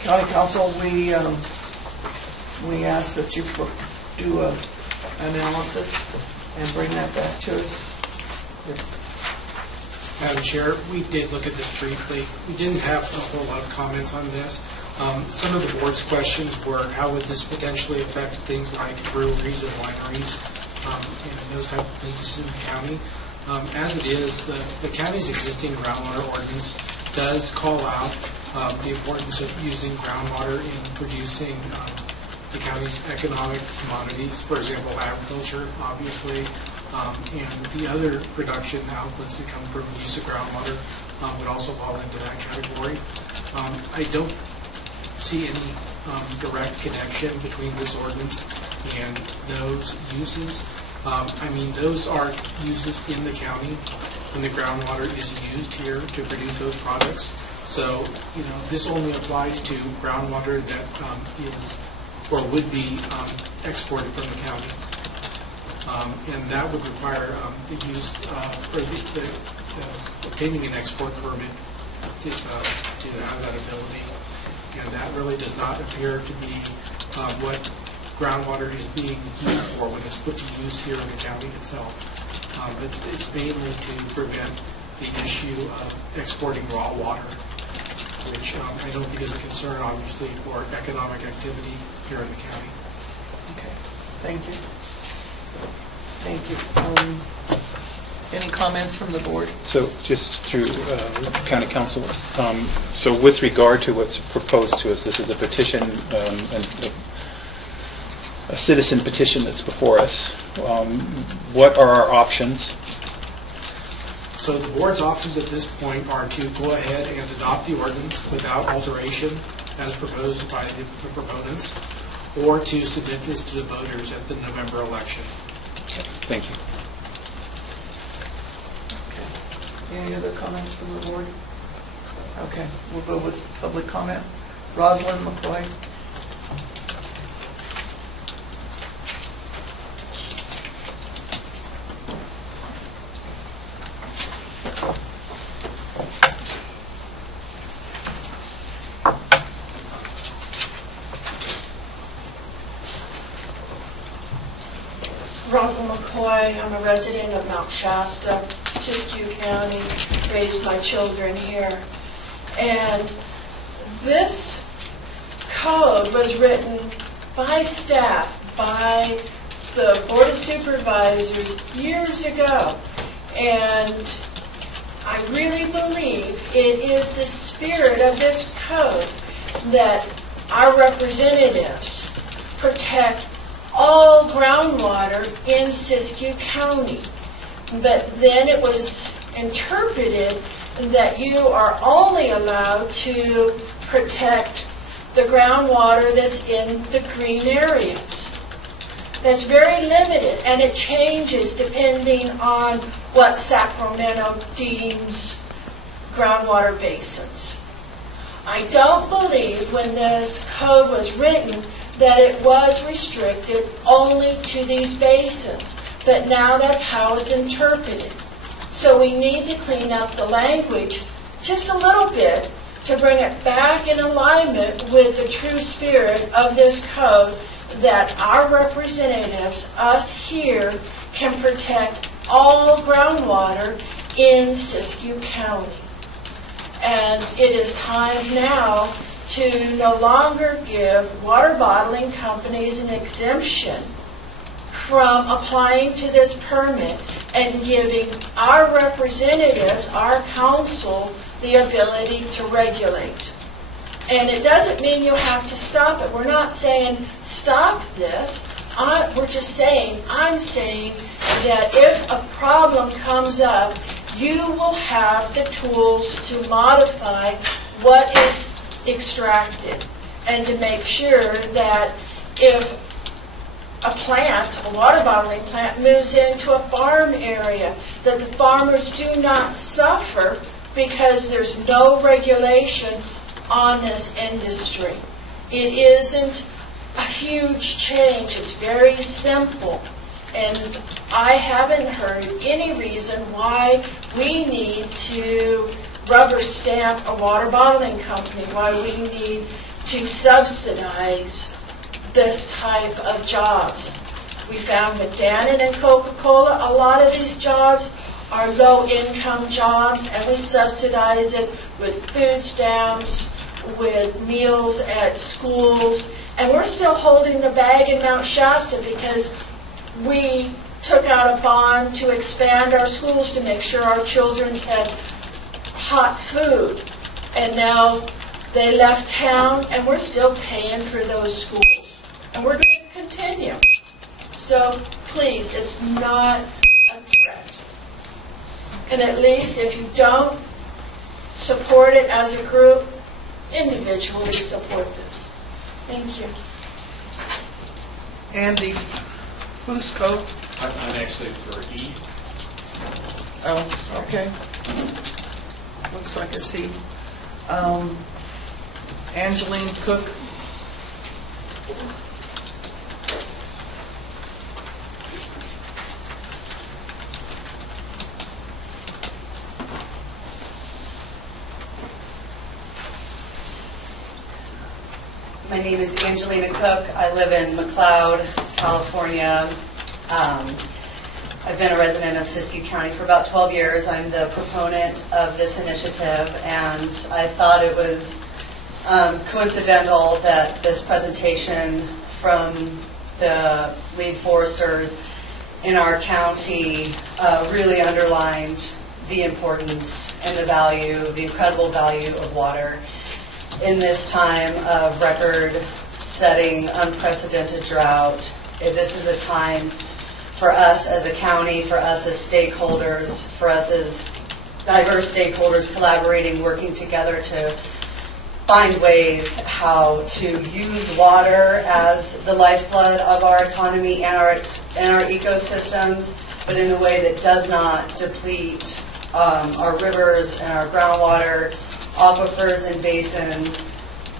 County Counsel, we ask that you do an analysis and bring that back to us. Madam Chair, we did look at this briefly. We didn't have a whole lot of comments on this. Some of the board's questions were how would this potentially affect things like breweries and wineries and those type of businesses in the county. As it is, the county's existing groundwater ordinance does call out the importance of using groundwater in producing the county's economic commodities, for example, agriculture, obviously, and the other production outputs that come from the use of groundwater would also fall into that category. I don't see any direct connection between this ordinance and those uses. I mean, those are uses in the county when the groundwater is used here to produce those products. So, you know, this only applies to groundwater that is or would be exported from the county. And that would require the use or the obtaining an export permit to have that ability. And that really does not appear to be what groundwater is being used for when it's put to use here in the county itself. It's mainly to prevent the issue of exporting raw water, which I don't think is a concern, obviously, for economic activity here in the county. Okay, thank you. Thank you. Any comments from the board? So just through County Counsel, so with regard to what's proposed to us, this is a petition, a citizen petition that's before us. What are our options? So the board's options at this point are to go ahead and adopt the ordinance without alteration as proposed by the proponents, or to submit this to the voters at the November election. Okay, thank you. Okay. Any other comments from the board? Okay, we'll go with public comment. Rosalind McCoy. Rosalind McCoy. I'm a resident of Mount Shasta, Siskiyou County, raised my children here. And this code was written by staff, by the Board of Supervisors years ago. And I really believe it is the spirit of this code that our representatives protect all groundwater in Siskiyou County. But then it was interpreted that you are only allowed to protect the groundwater that's in the green areas. That's very limited, and it changes depending on what Sacramento deems groundwater basins. I don't believe when this code was written that it was restricted only to these basins, but now that's how it's interpreted. So we need to clean up the language just a little bit to bring it back in alignment with the true spirit of this code, that our representatives, us here, can protect all groundwater in Siskiyou County. And it is time now to no longer give water bottling companies an exemption from applying to this permit and giving our representatives, our council, the ability to regulate. And it doesn't mean you have to stop it. We're not saying stop this. We're just saying, I'm saying that if a problem comes up, you will have the tools to modify what is extracted, and to make sure that if a plant, a water bottling plant, moves into a farm area, that the farmers do not suffer because there's no regulation on this industry. It isn't a huge change. It's very simple. And I haven't heard any reason why we need to rubber stamp a water bottling company, why we need to subsidize this type of jobs. We found with Dannon and Coca-Cola, a lot of these jobs are low-income jobs, and we subsidize it with food stamps, with meals at schools, and we're still holding the bag in Mount Shasta because we took out a bond to expand our schools to make sure our children had hot food. And now they left town, and we're still paying for those schools. And we're going to continue. So please, it's not a threat. And at least if you don't support it as a group, individually support this. Thank you. Andy, who's code? I'm actually for E. Oh, okay. Looks like a C. Angeline Cook. My name is Angelina Cook. I live in McLeod, California. I've been a resident of Siskiyou County for about 12 years. I'm the proponent of this initiative, and I thought it was coincidental that this presentation from the lead foresters in our county really underlined the importance and the value, the incredible value of water in this time of record-setting, unprecedented drought. This is a time for us as a county, for us as stakeholders, for us as diverse stakeholders collaborating, working together to find ways how to use water as the lifeblood of our economy and our ecosystems, but in a way that does not deplete our rivers and our groundwater, aquifers and basins.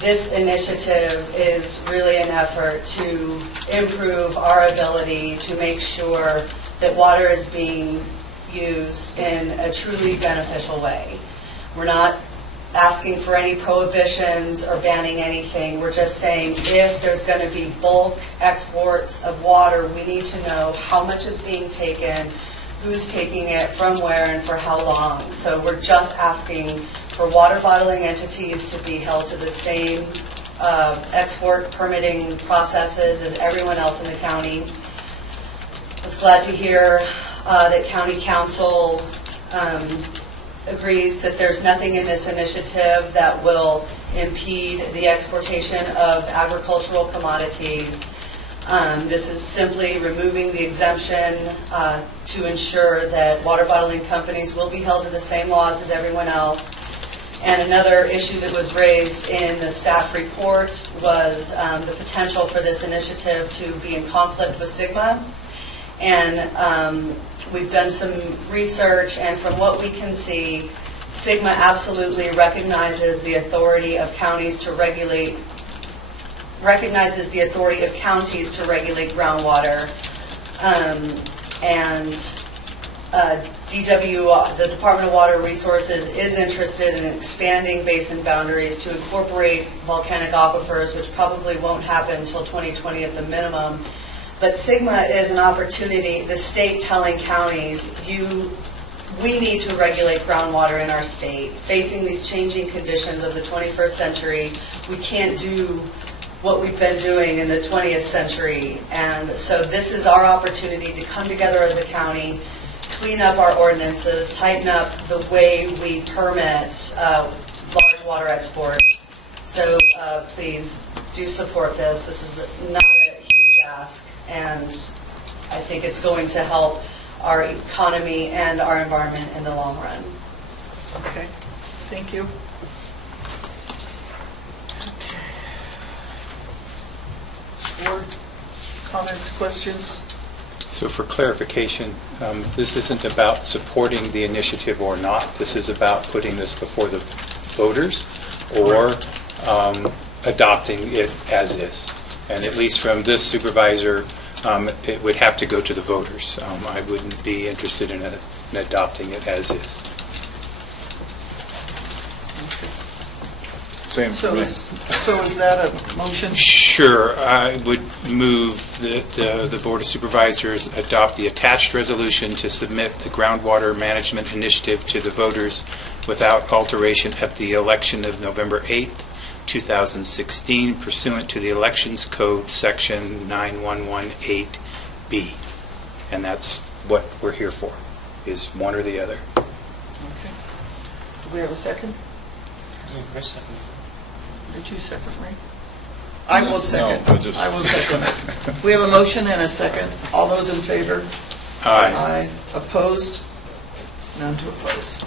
This initiative is really an effort to improve our ability to make sure that water is being used in a truly beneficial way. We're not asking for any prohibitions or banning anything. We're just saying if there's going to be bulk exports of water, we need to know how much is being taken, who's taking it, from where, and for how long. So we're just asking for water bottling entities to be held to the same export permitting processes as everyone else in the county. I was glad to hear that County Council agrees that there's nothing in this initiative that will impede the exportation of agricultural commodities. This is simply removing the exemption to ensure that water bottling companies will be held to the same laws as everyone else. And another issue that was raised in the staff report was the potential for this initiative to be in conflict with SGMA. And we've done some research, and from what we can see, SGMA absolutely recognizes the authority of counties to regulate groundwater, and DW, the Department of Water Resources, is interested in expanding basin boundaries to incorporate volcanic aquifers, which probably won't happen until 2020 at the minimum. But SGMA is an opportunity, the state telling counties, we need to regulate groundwater in our state. Facing these changing conditions of the 21st century, we can't do what we've been doing in the 20th century. And so this is our opportunity to come together as a county, clean up our ordinances, tighten up the way we permit large water exports. So please do support this. This is not a huge ask, and I think it's going to help our economy and our environment in the long run. Okay, thank you. Board comments, questions? So for clarification, this isn't about supporting the initiative or not. This is about putting this before the voters or adopting it as is. And at least from this supervisor, it would have to go to the voters. I wouldn't be interested in adopting it as is. Same for So me. is that a motion? Sure. I would move that the Board of Supervisors adopt the attached resolution to submit the groundwater management initiative to the voters without alteration at the election of November 8th, 2016, pursuant to the Elections Code, Section 9118B. And that's what we're here for, is one or the other. Okay. Do we have a second? I second. Did you second, Ray? I will second. No, I just- I will second it. We have a motion and a second. All those in favor? Aye. Opposed? None to oppose.